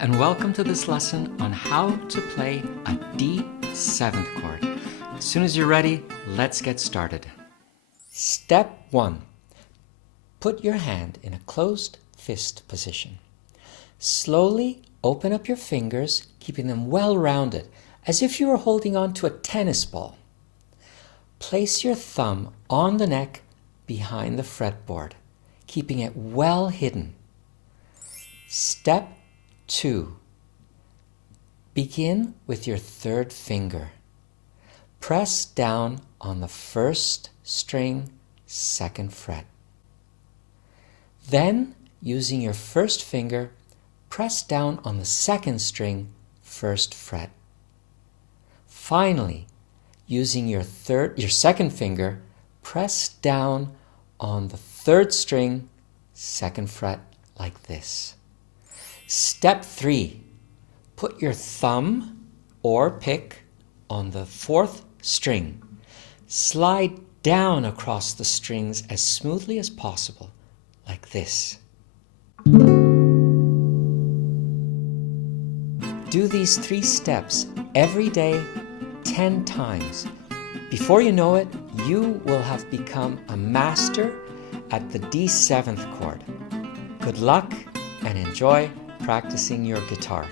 and welcome to this lesson on how to play a D7th chord. As soon as you're ready, let's get started. Step 1. Put your hand in a closed fist position. Slowly open up your fingers, keeping them well rounded, as if you were holding on to a tennis ball. Place your thumb on the neck behind the fretboard, keeping it well hidden. Step 2. Begin with your third finger. Press down on the first string, second fret. Then, using your first finger, press down on the second string, first fret. Finally, using your second finger, press down on the third string, second fret, like this. Step 3. Put your thumb or pick on the fourth string. Slide down across the strings as smoothly as possible, like this. Do these 3 steps every day 10 times. Before you know it, you will have become a master at the D7th chord. Good luck and enjoy practicing your guitar.